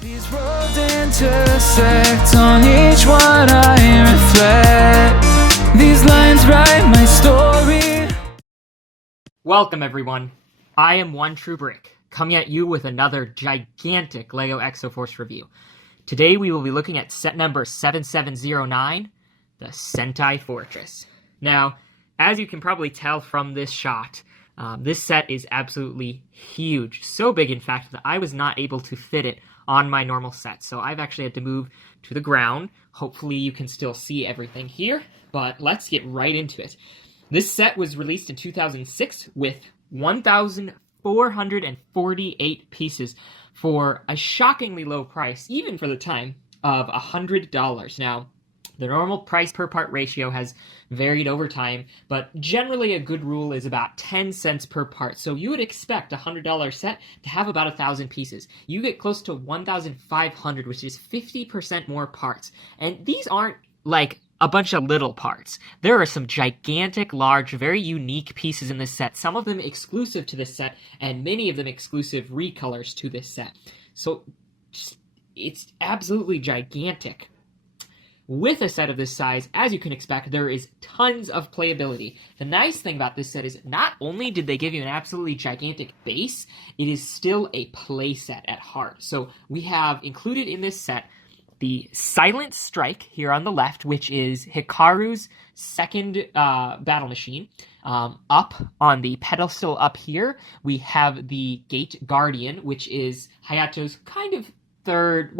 These roads intersect, on each one I reflect. These lines write my story. Welcome everyone, I am One True Brick, coming at you with another gigantic LEGO Exo-Force review. Today we will be looking at set number 7709, the Sentai Fortress. Now, as you can probably tell from this shot, this set is absolutely huge. So big, in fact, that I was not able to fit it on my normal set. So I've actually had to move to the ground. Hopefully you can still see everything here, but let's get right into it. This set was released in 2006 with 1,448 pieces for a shockingly low price, even for the time, of $100. Now, the normal price per part ratio has varied over time, but generally a good rule is about 10 cents per part. So you would expect a $100 set to have about 1,000 pieces. You get close to 1,500, which is 50% more parts. And these aren't like a bunch of little parts. There are some gigantic, large, very unique pieces in this set, some of them exclusive to this set, and many of them exclusive recolors to this set. So it's absolutely gigantic. With a set of this size, as you can expect, there is tons of playability. The nice thing about this set is not only did they give you an absolutely gigantic base, it is still a play set at heart. So we have included in this set the Silent Strike here on the left, which is Hikaru's second battle machine. Up on the pedestal up here, we have the Gate Guardian, which is Hayato's kind of third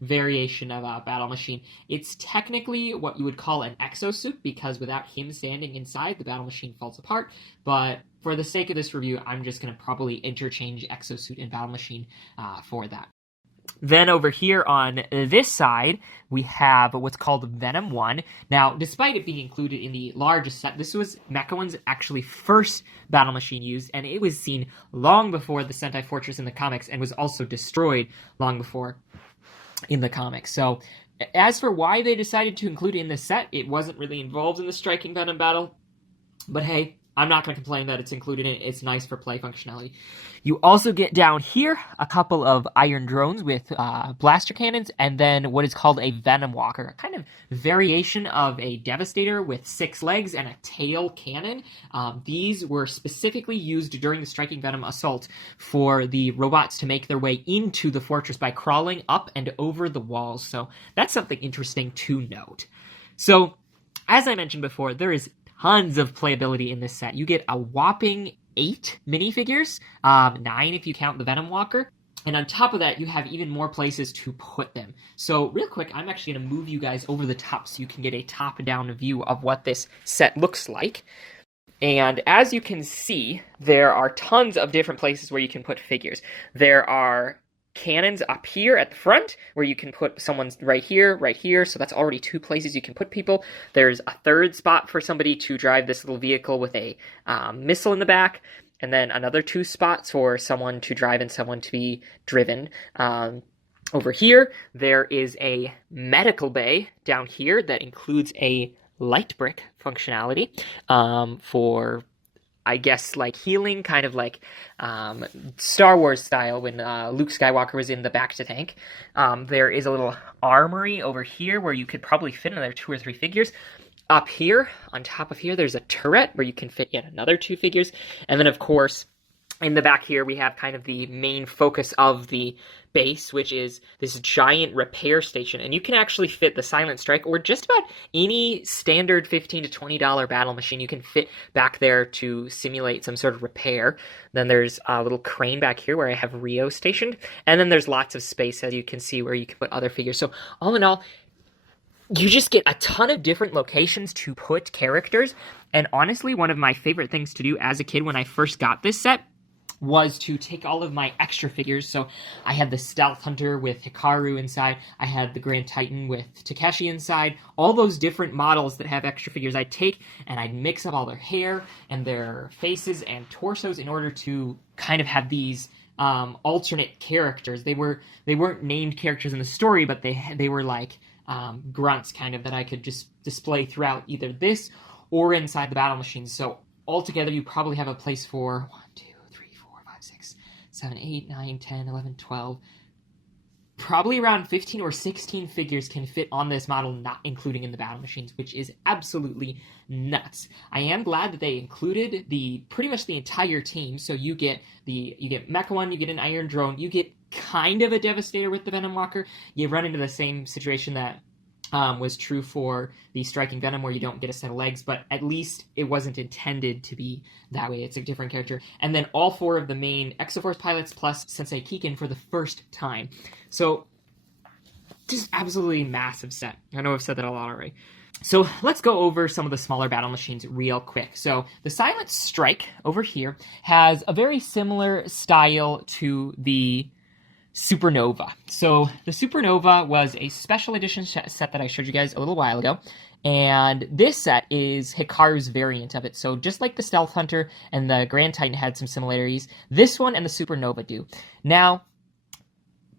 variation of a battle machine. It's technically what you would call an exosuit, because without him standing inside, the battle machine falls apart. But for the sake of this review, I'm just going to probably interchange exosuit and battle machine for that. Then over here on this side, we have what's called Venom One. Now, despite it being included in the largest set, this was Mecha One's actually first battle machine used, and it was seen long before the Sentai Fortress in the comics, and was also destroyed long before in the comics. So, as for why they decided to include it in this set, it wasn't really involved in the Striking Venom battle, but hey, I'm not going to complain that it's included in it. It's nice for play functionality. You also get down here a couple of iron drones with blaster cannons, and then what is called a Venom Walker, a kind of variation of a Devastator with 6 legs and a tail cannon. These were specifically used during the Striking Venom assault for the robots to make their way into the fortress by crawling up and over the walls. So that's something interesting to note. So, as I mentioned before, there is tons of playability in this set. You get a whopping 8 minifigures, 9 if you count the Venom Walker, and on top of that, you have even more places to put them. So real quick, I'm actually going to move you guys over the top so you can get a top-down view of what this set looks like. And as you can see, there are tons of different places where you can put figures. There are cannons up here at the front where you can put someone's right here, so that's already 2 places you can put people. There's a third spot for somebody to drive this little vehicle with a missile in the back, and then another 2 spots for someone to drive and someone to be driven. Over here, there is a medical bay down here that includes a light brick functionality for, I guess, like healing, kind of like Star Wars style when Luke Skywalker was in the Bacta-tank. There is a little armory over here where you could probably fit another 2 or 3 figures. Up here, on top of here, there's a turret where you can fit yet another 2 figures. And then, of course, in the back here, we have kind of the main focus of the base, which is this giant repair station. And you can actually fit the Silent Strike or just about any standard $15 to $20 battle machine you can fit back there to simulate some sort of repair. Then there's a little crane back here where I have Rio stationed. And then there's lots of space, as you can see, where you can put other figures. So all in all, you just get a ton of different locations to put characters. And honestly, one of my favorite things to do as a kid when I first got this set was to take all of my extra figures. So I had the Stealth Hunter with Hikaru inside, I had the Grand Titan with Takeshi inside, all those different models that have extra figures I'd take, and I'd mix up all their hair and their faces and torsos in order to kind of have these alternate characters. They weren't named characters in the story, but they were like grunts kind of that I could just display throughout either this or inside the battle machines. So altogether, you probably have a place for 1, 2, 3, 4, 5, 6, 7, 8, 9, 10, 11, 12, probably around 15 or 16 figures can fit on this model, not including in the battle machines, which is absolutely nuts. I am glad that they included pretty much the entire team. So you get Mecha One, you get an Iron Drone, you get kind of a Devastator with the Venom Walker. You run into the same situation that was true for the Striking Venom, where you don't get a set of legs, but at least it wasn't intended to be that way. It's a different character. And then all 4 of the main Exo-Force pilots plus Sensei Kiken for the first time. So, just absolutely massive set. I know I've said that a lot already. So let's go over some of the smaller battle machines real quick. So the Silent Strike over here has a very similar style to the Supernova. So the Supernova was a special edition set that I showed you guys a little while ago, and this set is Hikaru's variant of it. So just like the Stealth Hunter and the Grand Titan had some similarities, this one and the Supernova do. Now,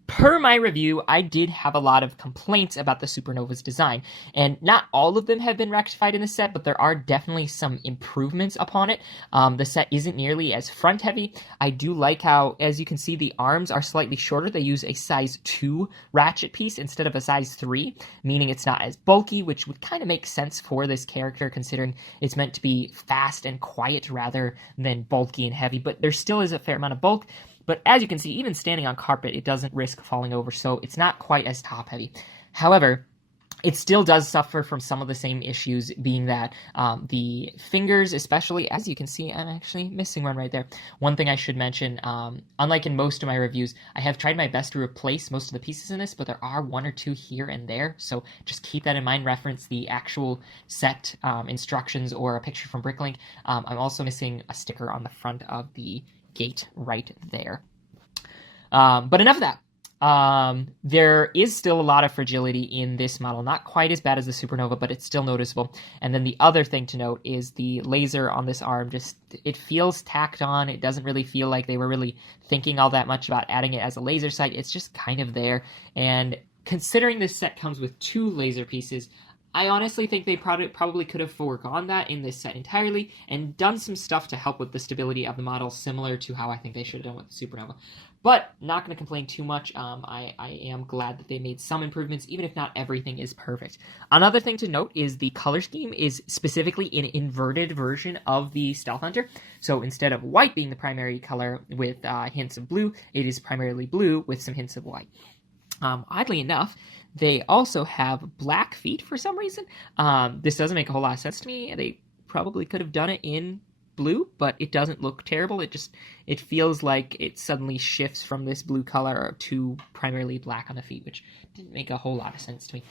per my review, I did have a lot of complaints about the Supernova's design, and not all of them have been rectified in the set, but there are definitely some improvements upon it. The set isn't nearly as front-heavy. I do like how, as you can see, the arms are slightly shorter. They use a size 2 ratchet piece instead of a size 3, meaning it's not as bulky, which would kind of make sense for this character, considering it's meant to be fast and quiet rather than bulky and heavy, but there still is a fair amount of bulk. But as you can see, even standing on carpet, it doesn't risk falling over, so it's not quite as top-heavy. However, it still does suffer from some of the same issues, being that the fingers, especially, as you can see, I'm actually missing one right there. One thing I should mention, unlike in most of my reviews, I have tried my best to replace most of the pieces in this, but there are 1 or 2 here and there, so just keep that in mind. Reference the actual set instructions or a picture from Bricklink. I'm also missing a sticker on the front of the gate right there. But enough of that. There is still a lot of fragility in this model, not quite as bad as the Supernova, but it's still noticeable. And then the other thing to note is the laser on this arm, it feels tacked on. It doesn't really feel like they were really thinking all that much about adding it as a laser sight. It's just kind of there. And considering this set comes with 2 laser pieces, I honestly think they probably could have foregone that in this set entirely and done some stuff to help with the stability of the model, similar to how I think they should have done with the Supernova. But not going to complain too much. I am glad that they made some improvements, even if not everything is perfect. Another thing to note is the color scheme is specifically an inverted version of the Stealth Hunter. So instead of white being the primary color with hints of blue, it is primarily blue with some hints of white. Oddly enough, they also have black feet for some reason. This doesn't make a whole lot of sense to me. They probably could have done it in blue, but it doesn't look terrible. It feels like it suddenly shifts from this blue color to primarily black on the feet, which didn't make a whole lot of sense to me.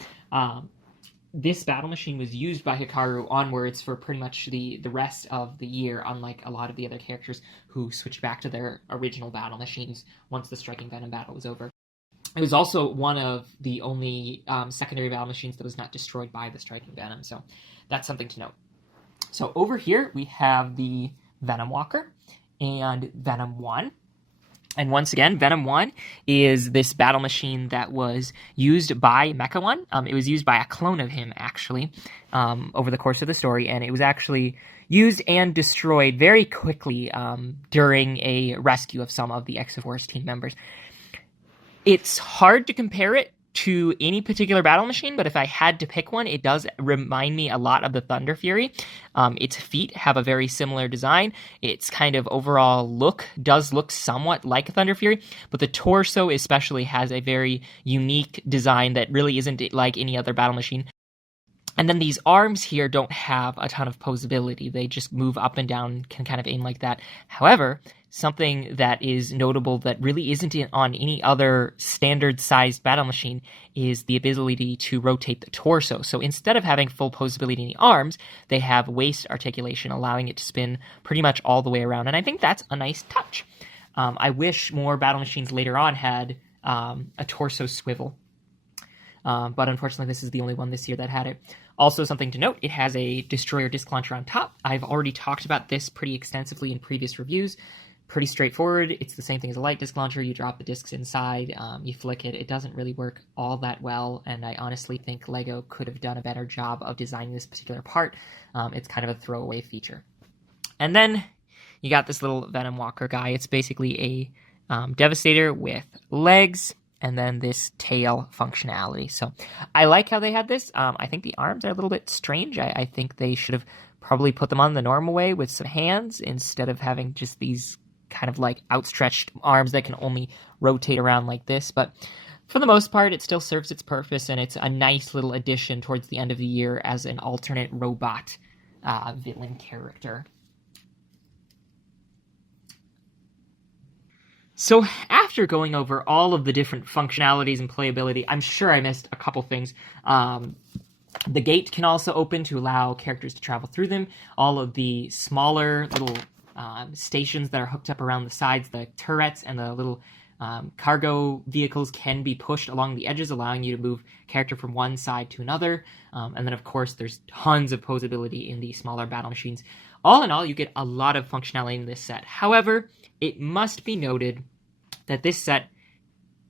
This battle machine was used by Hikaru onwards for pretty much the rest of the year, unlike a lot of the other characters who switched back to their original battle machines once the Striking Venom battle was over. It was also one of the only secondary battle machines that was not destroyed by the Striking Venom, so that's something to note. So over here, we have the Venom Walker and Venom One. And once again, Venom One is this battle machine that was used by Mecha One. It was used by a clone of him, actually, over the course of the story, and it was actually used and destroyed very quickly during a rescue of some of the Exo-Force team members. It's hard to compare it to any particular battle machine, but if I had to pick one, it does remind me a lot of the Thunder Fury. Its feet have a very similar design. Its kind of overall look does look somewhat like a Thunder Fury, but the torso especially has a very unique design that really isn't like any other battle machine. And then these arms here don't have a ton of posability. They just move up and down, can kind of aim like that. However, something that is notable that really isn't on any other standard-sized battle machine is the ability to rotate the torso. So instead of having full posability in the arms, they have waist articulation, allowing it to spin pretty much all the way around. And I think that's a nice touch. I wish more battle machines later on had a torso swivel. But unfortunately, this is the only one this year that had it. Also, something to note, it has a destroyer disc launcher on top. I've already talked about this pretty extensively in previous reviews. Pretty straightforward. It's the same thing as a light disc launcher. You drop the discs inside, you flick it. It doesn't really work all that well, and I honestly think LEGO could have done a better job of designing this particular part. It's kind of a throwaway feature. And then you got this little Venom Walker guy. It's basically a Devastator with legs and then this tail functionality. So I like how they had this. I think the arms are a little bit strange. I think they should have probably put them on the normal way with some hands instead of having just these kind of like outstretched arms that can only rotate around like this. But for the most part, it still serves its purpose, and it's a nice little addition towards the end of the year as an alternate robot villain character. So after going over all of the different functionalities and playability, I'm sure I missed a couple things. The gate can also open to allow characters to travel through them. All of the smaller little stations that are hooked up around the sides, the turrets and the little cargo vehicles can be pushed along the edges, allowing you to move character from one side to another. And then, of course, there's tons of posability in the smaller battle machines. All in all, you get a lot of functionality in this set. However, it must be noted that this set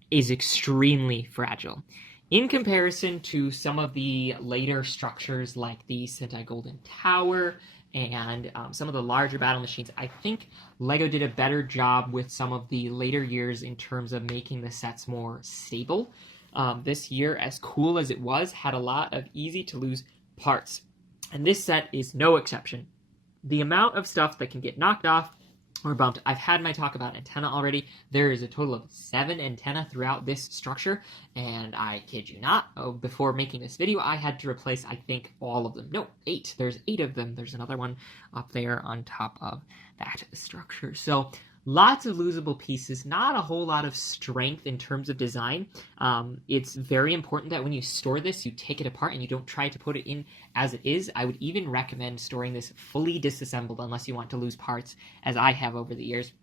is extremely fragile. In comparison to some of the later structures like the Sentai Golden Tower and some of the larger battle machines, I think LEGO did a better job with some of the later years in terms of making the sets more stable. This year, as cool as it was, had a lot of easy-to-lose parts. And this set is no exception. The amount of stuff that can get knocked off or bumped, I've had my talk about antenna already. There is a total of 7 antenna throughout this structure, and I kid you not, before making this video, I had to replace, I think, all of them. No, 8. There's 8 of them. There's another one up there on top of that structure. So lots of losable pieces, not a whole lot of strength in terms of design. It's very important that when you store this, you take it apart and you don't try to put it in as it is. I would even recommend storing this fully disassembled unless you want to lose parts, as I have over the years.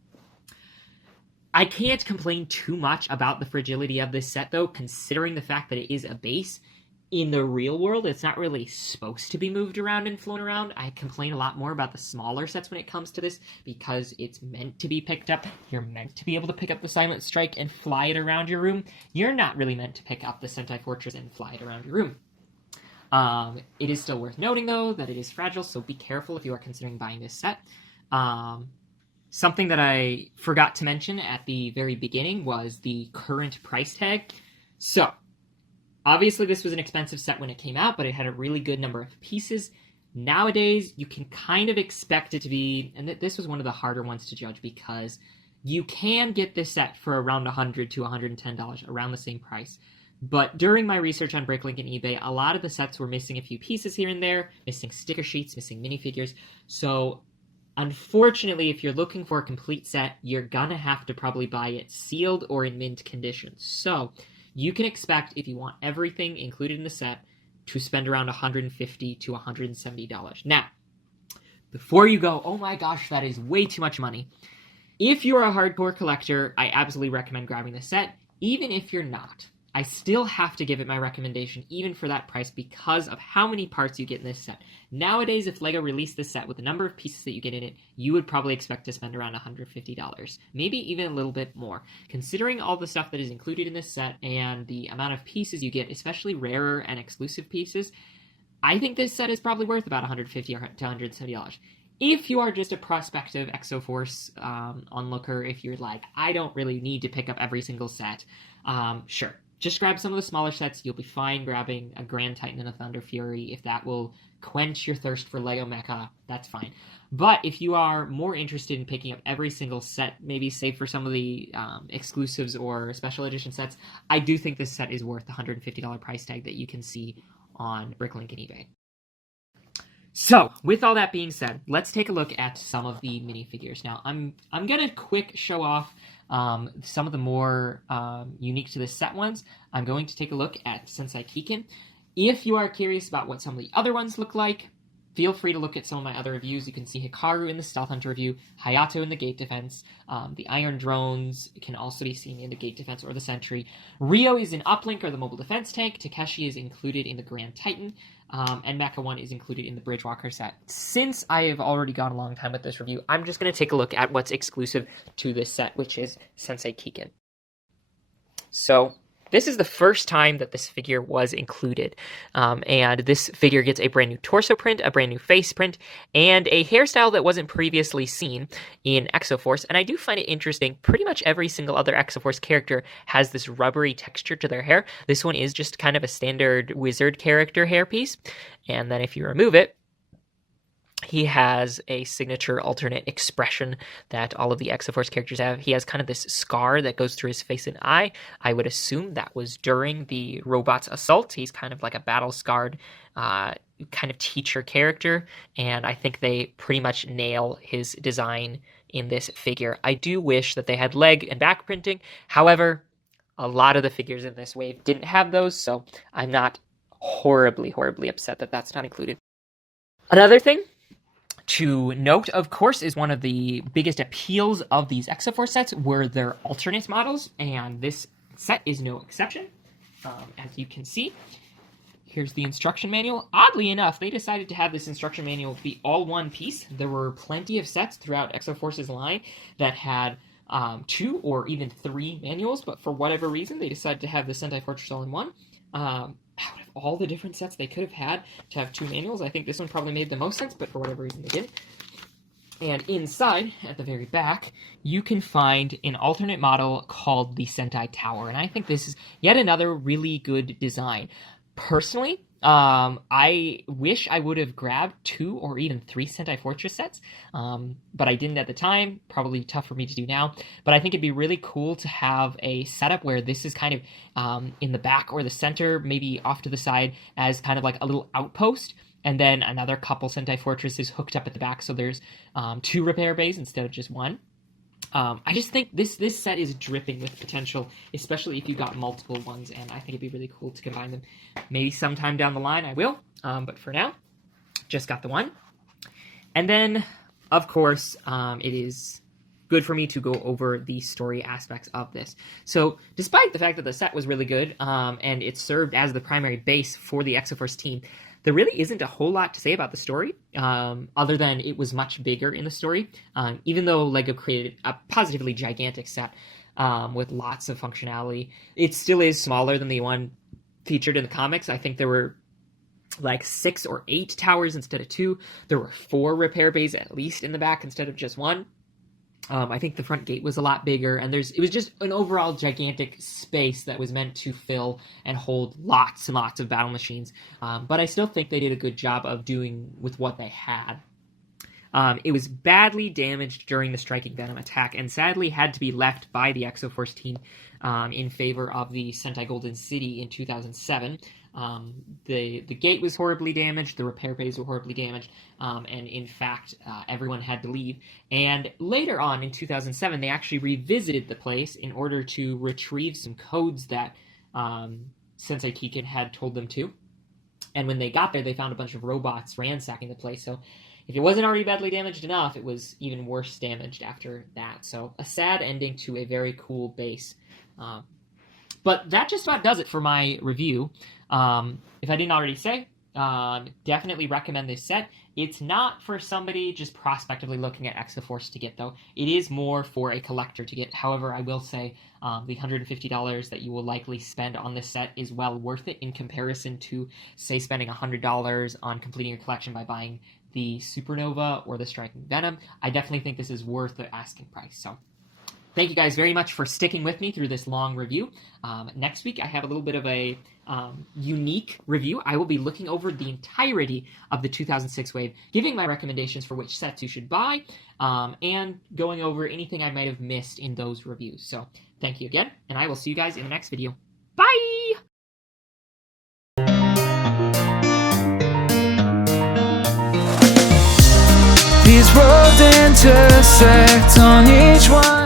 I can't complain too much about the fragility of this set, though, considering the fact that it is a base. In the real world, it's not really supposed to be moved around and flown around. I complain a lot more about the smaller sets when it comes to this because it's meant to be picked up. You're meant to be able to pick up the Silent Strike and fly it around your room. You're not really meant to pick up the Sentai Fortress and fly it around your room. It is still worth noting, though, that it is fragile, so be careful if you are considering buying this set. Something that I forgot to mention at the very beginning was the current price tag. So, obviously, this was an expensive set when it came out, but it had a really good number of pieces. Nowadays, you can kind of expect it to be, and this was one of the harder ones to judge because you can get this set for around $100 to $110, around the same price. But during my research on Bricklink and eBay, a lot of the sets were missing a few pieces here and there, missing sticker sheets, missing minifigures. So, unfortunately, if you're looking for a complete set, you're gonna have to probably buy it sealed or in mint condition. So, you can expect, if you want everything included in the set, to spend around $150 to $170. Now, before you go, oh my gosh, that is way too much money. If you're a hardcore collector, I absolutely recommend grabbing the set. Even if you're not, I still have to give it my recommendation, even for that price, because of how many parts you get in this set. Nowadays, if LEGO released this set with the number of pieces that you get in it, you would probably expect to spend around $150, maybe even a little bit more. Considering all the stuff that is included in this set and the amount of pieces you get, especially rarer and exclusive pieces, I think this set is probably worth about $150 to $170. If you are just a prospective Exo-Force onlooker, if you're like, I don't really need to pick up every single set, sure. Just grab some of the smaller sets. You'll be fine grabbing a Grand Titan and a Thunder Fury. If that will quench your thirst for LEGO Mecha, that's fine. But if you are more interested in picking up every single set, maybe save for some of the exclusives or special edition sets, I do think this set is worth the $150 price tag that you can see on Bricklink and eBay. So, with all that being said, let's take a look at some of the minifigures. Now, I'm gonna quick show off some of the more unique to this set ones. I'm going to take a look at Sensei Kiken. If you are curious about what some of the other ones look like, feel free to look at some of my other reviews. You can see Hikaru in the Stealth Hunter review, Hayato in the Gate Defense, the Iron Drones can also be seen in the Gate Defense or the Sentry. Rio is in Uplink or the Mobile Defense Tank, Takeshi is included in the Grand Titan, and Mecha One is included in the Bridge Walker set. Since I have already gone a long time with this review, I'm just going to take a look at what's exclusive to this set, which is Sensei Kiken. So, this is the first time that this figure was included. And this figure gets a brand new torso print, a brand new face print, and a hairstyle that wasn't previously seen in Exo-Force. And I do find it interesting. Pretty much every single other Exo-Force character has this rubbery texture to their hair. This one is just kind of a standard wizard character hairpiece. And then if you remove it, he has a signature alternate expression that all of the Exo-Force characters have. He has kind of this scar that goes through his face and eye. I would assume that was during the robot's assault. He's kind of like a battle-scarred kind of teacher character, and I think they pretty much nail his design in this figure. I do wish that they had leg and back printing. However, a lot of the figures in this wave didn't have those, so I'm not horribly upset that that's not included. Another thing to note, of course, is one of the biggest appeals of these Exo-Force sets were their alternate models, and this set is no exception. As you can see, here's the instruction manual. Oddly enough, they decided to have this instruction manual be all one piece. There were plenty of sets throughout Exo-Force's line that had 2 or even 3 manuals, but for whatever reason, they decided to have the Sentai Fortress all in one. Out of all the different sets they could have had to have 2 manuals, I think this one probably made the most sense, but for whatever reason they didn't. And inside, at the very back, you can find an alternate model called the Sentai Tower, and I think this is yet another really good design. Personally, I wish I would have grabbed 2 or even 3 Sentai Fortress sets, but I didn't at the time. Probably tough for me to do now. But I think it'd be really cool to have a setup where this is kind of in the back or the center, maybe off to the side as kind of like a little outpost, and then another couple Sentai Fortresses hooked up at the back, so there's 2 repair bays instead of just 1. I just think this set is dripping with potential, especially if you got multiple ones, and I think it'd be really cool to combine them. Maybe sometime down the line I will, but for now, just got the one. And then, of course, it is good for me to go over the story aspects of this. So, despite the fact that the set was really good, and it served as the primary base for the Exo-Force team, there really isn't a whole lot to say about the story, other than it was much bigger in the story, even though LEGO created a positively gigantic set with lots of functionality. It still is smaller than the one featured in the comics. I think there were like 6 or 8 towers instead of 2. There were 4 repair bays at least in the back instead of just 1. I think the front gate was a lot bigger, and it was just an overall gigantic space that was meant to fill and hold lots and lots of battle machines. But I still think they did a good job of doing with what they had. It was badly damaged during the striking Venom attack, and sadly had to be left by the Exo-Force team in favor of the Sentai Golden City in 2007. The gate was horribly damaged, the repair bays were horribly damaged, and in fact, everyone had to leave. And later on in 2007, they actually revisited the place in order to retrieve some codes that Sensei Kiken had told them to. And when they got there, they found a bunch of robots ransacking the place, so if it wasn't already badly damaged enough, it was even worse damaged after that. So a sad ending to a very cool base. But that just about does it for my review. If I didn't already say, definitely recommend this set. It's not for somebody just prospectively looking at Exo-Force to get, though. It is more for a collector to get. However, I will say the $150 that you will likely spend on this set is well worth it in comparison to, say, spending $100 on completing your collection by buying the Supernova or the Striking Venom. I definitely think this is worth the asking price. So thank you guys very much for sticking with me through this long review. Next week, I have a little bit of a unique review. I will be looking over the entirety of the 2006 wave, giving my recommendations for which sets you should buy, and going over anything I might have missed in those reviews. So thank you again, and I will see you guys in the next video. Bye! These roads intersect on each one.